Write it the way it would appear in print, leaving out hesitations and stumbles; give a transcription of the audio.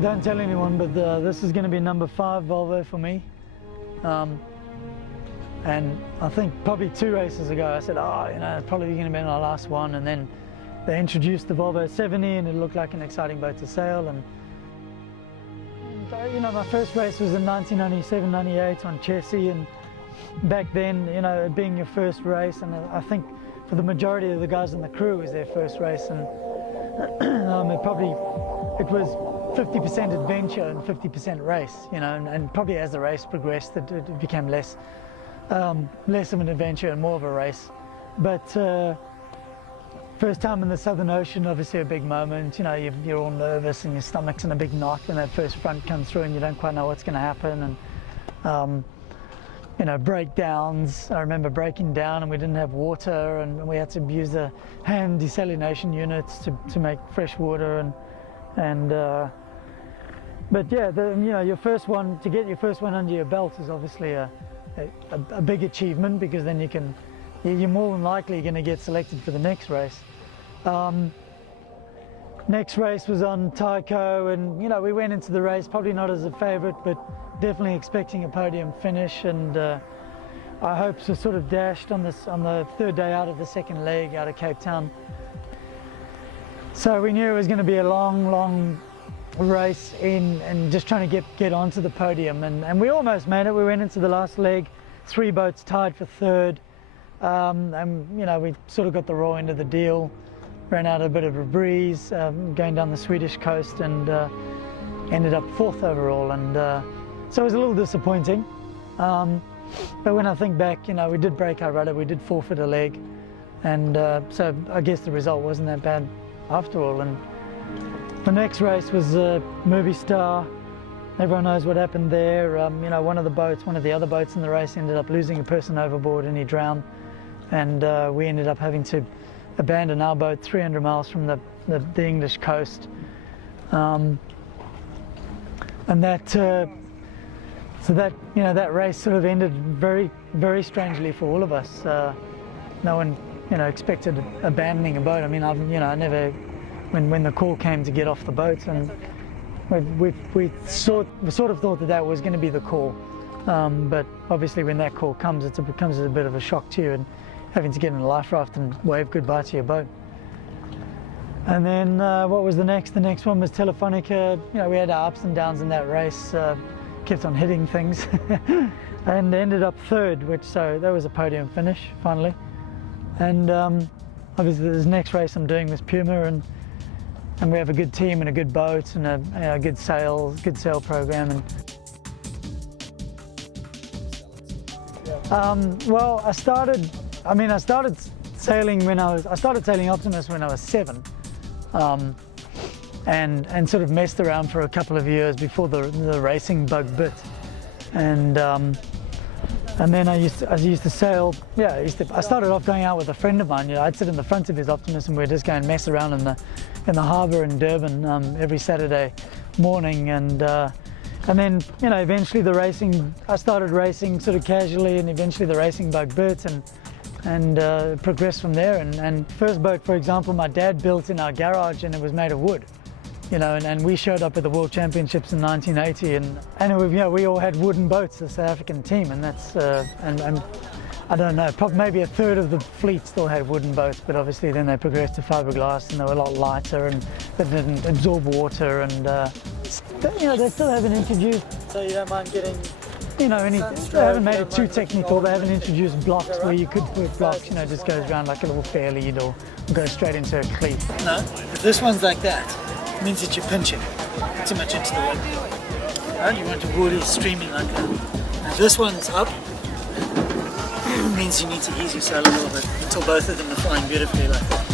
don't tell anyone, but this is going to be number 5 Volvo for me. And I think probably 2 races ago I said, oh, you know, it's probably going to be my last one, and then they introduced the Volvo 70 and it looked like an exciting boat to sail. And you know, my first race was in 1997-98 on Chessie, and back then, you know, it being your first race, and I think for the majority of the guys in the crew it was their first race, and it was 50% adventure and 50% race, you know, and probably as the race progressed it became less of an adventure and more of a race. But first time in the Southern Ocean, obviously a big moment, you know, you're all nervous and your stomach's in a big knot when that first front comes through and you don't quite know what's going to happen. And you know, breakdowns. I remember breaking down and we didn't have water, and we had to use the hand desalination units to make fresh water, but yeah, you know, your first one, to get your first one under your belt is obviously a big achievement, because then you're more than likely going to get selected for the next race. Next race was on Tycho, and you know, we went into the race probably not as a favourite, but definitely expecting a podium finish, and our hopes were sort of dashed on the 3rd day out of the 2nd leg out of Cape Town. So we knew it was going to be a long race and just trying to get onto the podium, and we almost made it. We went into the last leg, 3 boats tied for 3rd, and you know, we sort of got the raw end of the deal, ran out a bit of a breeze going down the Swedish coast, and ended up 4th overall, and so it was a little disappointing, but when I think back, you know, we did break our rudder, we did forfeit a leg, and so I guess the result wasn't that bad after all. And the next race was Movie Star. Everyone knows what happened there. You know, one of the other boats in the race ended up losing a person overboard, and he drowned, and we ended up having to abandon our boat 300 miles from the English coast, and that so that, you know, that race sort of ended very strangely for all of us. No one, you know, expected abandoning a boat. I mean, I never, when the call came to get off the boat, and we sort of thought that was going to be the call, but obviously when that call comes, it becomes a bit of a shock to you, and having to get in a life raft and wave goodbye to your boat. And then what was the next? The next one was Telefonica. You know, we had our ups and downs in that race, kept on hitting things, and ended up 3rd, so that was a podium finish finally. And obviously this next race I'm doing with PUMA, and we have a good team and a good boat and a good sail program. And well, I started sailing I started sailing Optimist when I was 7, and sort of messed around for a couple of years before the racing bug bit, and then I used to sail. Yeah, I started off going out with a friend of mine. You know, I'd sit in the front of his Optimist and we'd just go and mess around in the harbour in Durban every Saturday morning, and then, you know, eventually I started racing sort of casually, and eventually the racing bug bit, and progressed from there. And first boat, for example, my dad built in our garage, and it was made of wood, you know, and we showed up at the World Championships in 1980, and you know, we all had wooden boats, the South African team, and that's and I don't know, probably maybe a 1/3 of the fleet still had wooden boats, but obviously then they progressed to fiberglass, and they were a lot lighter, and they didn't absorb water, and you know, they still haven't introduced. So you don't mind getting, you know, they haven't made it too technical. They haven't introduced blocks where you could put blocks, you know, just goes around like a little fair lead or go straight into a cleat. No, if this one's like that, it means that you're pinching too much into the wind. And you want the water streaming like that. If this one's up, it means you need to ease your sail a little bit until both of them are flying beautifully like that.